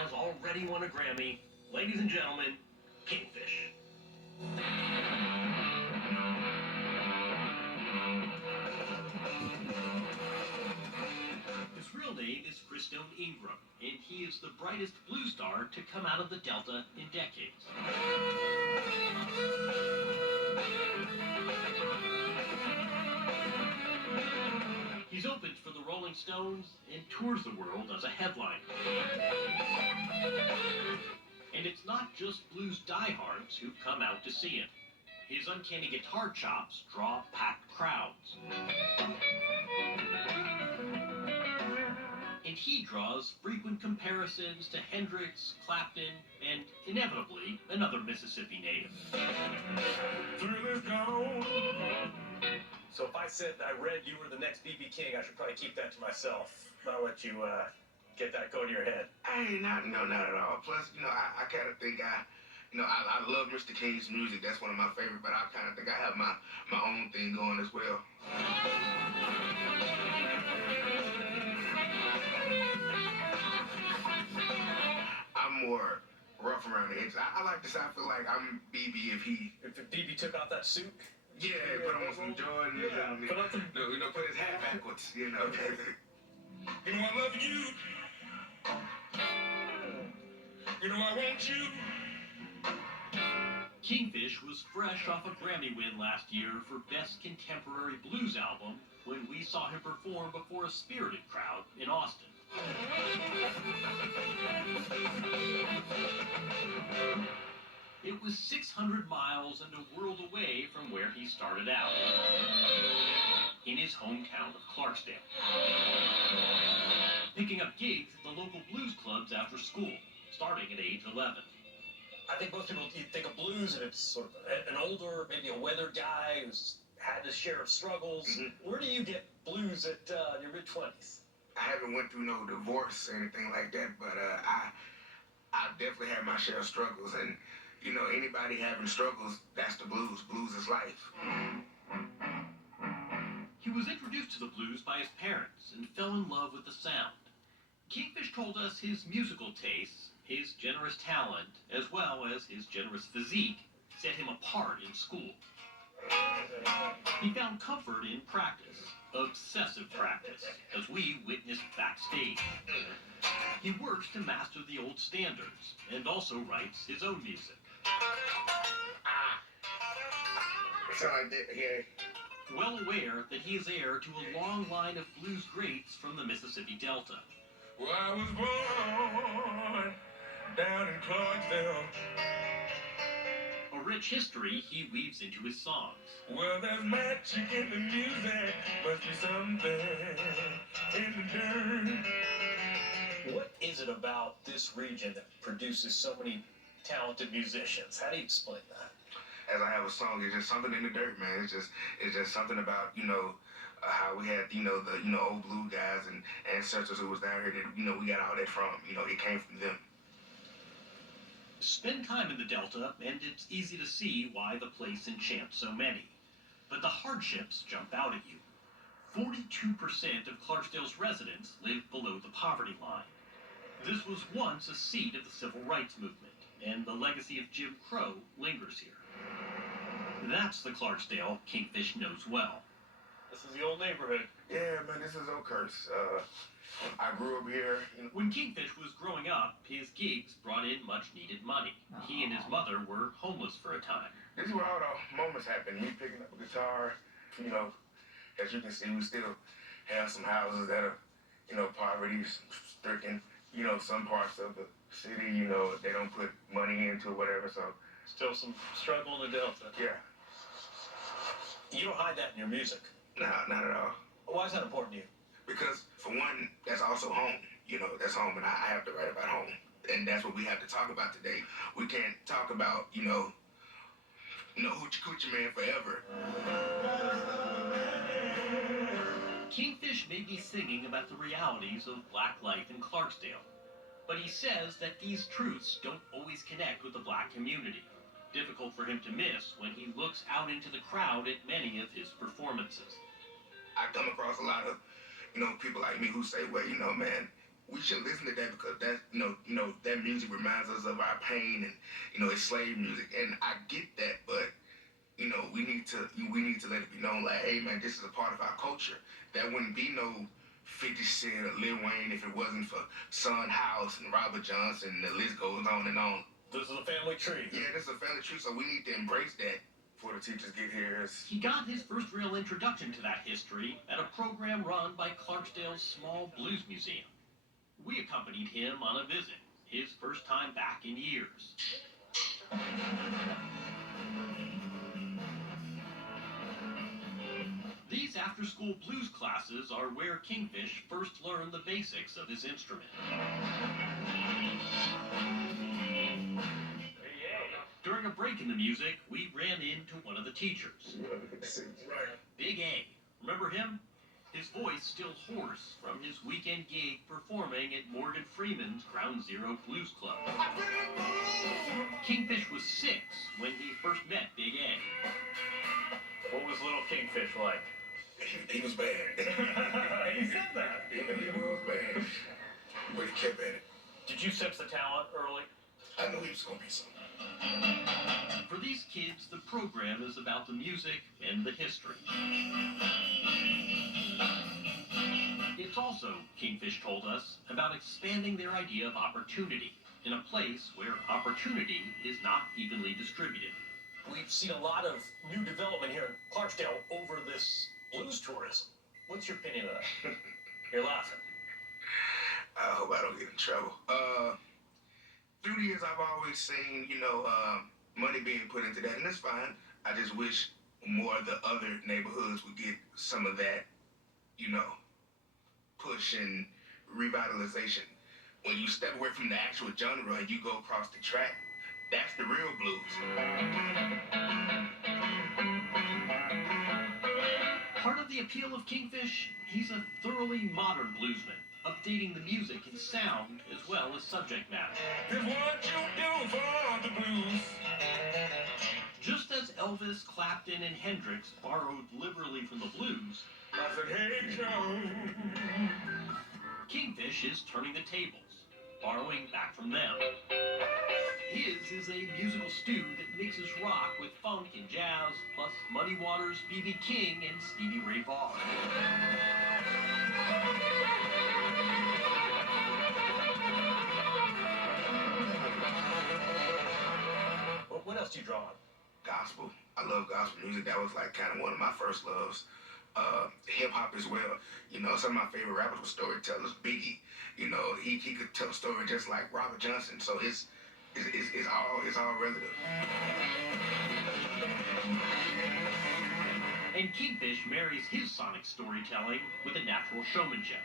has already won a Grammy. Ladies and gentlemen, Kingfish. His real name is Christone Ingram, and he is the brightest blues star to come out of the Delta in decades. He's opened for the Rolling Stones and tours the world as a headliner. And it's not just blues diehards who come out to see him. His uncanny guitar chops draw packed crowds. And he draws frequent comparisons to Hendrix, Clapton, and inevitably another Mississippi native. Thrill is gone. So if I said I read you were the next B.B. King, I should probably keep that to myself. I'll let you get that go to your head. Hey, not at all. Plus, I kind of think I love Mr. King's music. That's one of my favorites, but I kind of think I have my own thing going as well. I'm more rough around the edges. I like to say I feel like I'm BB if BB took off that suit. Yeah, put on some Jordans and put his hat backwards, You know I love you. You know I want you. Kingfish was fresh off a Grammy win last year for Best Contemporary Blues Album when we saw him perform before a spirited crowd in Austin. It was 600 miles and a world away from where he started out, in his hometown of Clarksdale, picking up gigs at the local blues clubs after school, starting at age 11. I think most people, you think of blues and it's sort of an older, maybe a weathered guy who's had his share of struggles. Mm-hmm. Where do you get blues at your mid-20s? I haven't went through no divorce or anything like that, but I definitely had my share of struggles, and anybody having struggles, that's the blues. Blues is life. He was introduced to the blues by his parents and fell in love with the sound. Kingfish told us his musical tastes, his generous talent, as well as his generous physique, set him apart in school. He found comfort in practice, obsessive practice, as we witnessed backstage. He works to master the old standards and also writes his own music. So I did, yeah. Well aware that he is heir to a long line of blues greats from the Mississippi Delta. Well, I was born down in Clarksdale. A rich history he weaves into his songs. Well, there's magic in the music, must be something in the dirt. What is it about this region that produces so many talented musicians? How do you explain that? As I have a song, it's just something in the dirt, man. It's just something about how we had the old blue guys and ancestors who was down here that we got all that from. It came from them. Spend time in the Delta, and it's easy to see why the place enchants so many. But the hardships jump out at you. 42% of Clarksdale's residents live below the poverty line. This was once a seat of the civil rights movement, and the legacy of Jim Crow lingers here. That's the Clarksdale Kingfish knows well. This is the old neighborhood. Yeah, man, this is Oakhurst. I grew up here. When Kingfish was growing up, his gigs brought in much-needed money. He and his mother were homeless for a time. This is where all the moments happen. Me picking up a guitar, as you can see, we still have some houses that are, poverty-stricken. Some parts of the city, they don't put money into whatever, so. Still some struggle in the Delta. Yeah. You don't hide that in your music. No, not at all. Why is that important to you? Because, for one, that's also home. That's home, and I have to write about home. And that's what we have to talk about today. We can't talk about, hoochie coochie man forever. Kingfish may be singing about the realities of black life in Clarksdale, but he says that these truths don't always connect with the black community. Difficult for him to miss when he looks out into the crowd at many of his performances. I come across a lot of, people like me who say, well, man, we should listen to that because that that music reminds us of our pain and it's slave music, and I get that, but we need to let it be known like, hey man, this is a part of our culture. That wouldn't be no 50 Cent or Lil Wayne if it wasn't for Son House and Robert Johnson. The list goes on and on. This is a family tree. Yeah, this is a family tree, so we need to embrace that before the teachers get here. He got his first real introduction to that history at a program run by Clarksdale's Small Blues Museum. We accompanied him on a visit, his first time back in years. These after-school blues classes are where Kingfish first learned the basics of his instrument. During a break in the music, we ran into one of the teachers. Big A. Remember him? His voice still hoarse from his weekend gig performing at Morgan Freeman's Ground Zero Blues Club. Kingfish was 6 when he first met Big A. What was little Kingfish like? He was bad. He said that. He was bad, but he kept at it. Did you sense the talent early? I knew he was gonna be something. For these kids, the program is about the music and the history. It's also, Kingfish told us, about expanding their idea of opportunity in a place where opportunity is not evenly distributed. We've seen a lot of new development here in Clarksdale over this blues tourism. What's your opinion of that? You're laughing. I hope I don't get in trouble. Through the years, I've always seen, money being put into that, and it's fine. I just wish more of the other neighborhoods would get some of that, push and revitalization. When you step away from the actual genre and you go across the track, that's the real blues. Part of the appeal of Kingfish, he's a thoroughly modern bluesman, updating the music and sound as well as subject matter. It's what you do for the blues. Just as Elvis, Clapton, and Hendrix borrowed liberally from the blues, I said, hey, Joe. Kingfish is turning the tables, borrowing back from them. His is a musical stew that mixes rock with funk and jazz, plus Muddy Waters, B.B. King, and Stevie Ray Vaughan. What else do you draw on? Gospel. I love gospel music. That was like kind of one of my first loves. Hip hop as well. Some of my favorite rappers were storytellers. Biggie, he could tell a story just like Robert Johnson. So it's all relative. And Kingfish marries his sonic storytelling with a natural showmanship.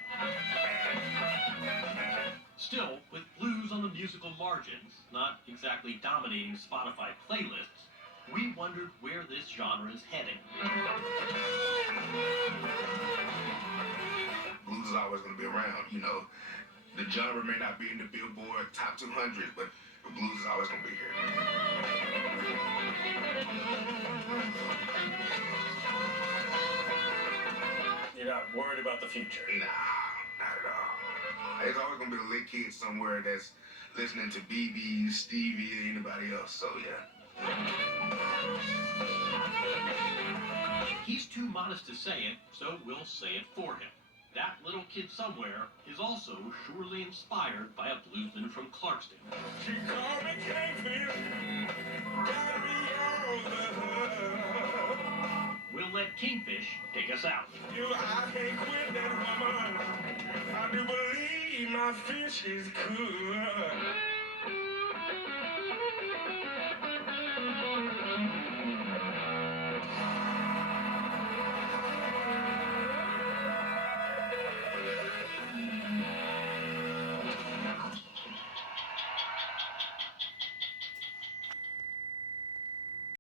Still, with blues on the musical margins, not exactly dominating Spotify playlists, we wondered where this genre is heading. Blues is always going to be around. The genre may not be in the Billboard top 200, but the blues is always going to be here. You're not worried about the future? Nah, not at all. There's always going to be a lit kid somewhere that's listening to BB, Stevie, or anybody else, so yeah. He's too modest to say it, so we'll say it for him. That little kid somewhere is also surely inspired by a bluesman from Clarksdale. She called me Kingfish. Gotta be all the We'll let Kingfish take us out. I can't quit that woman. I do believe my fish is good.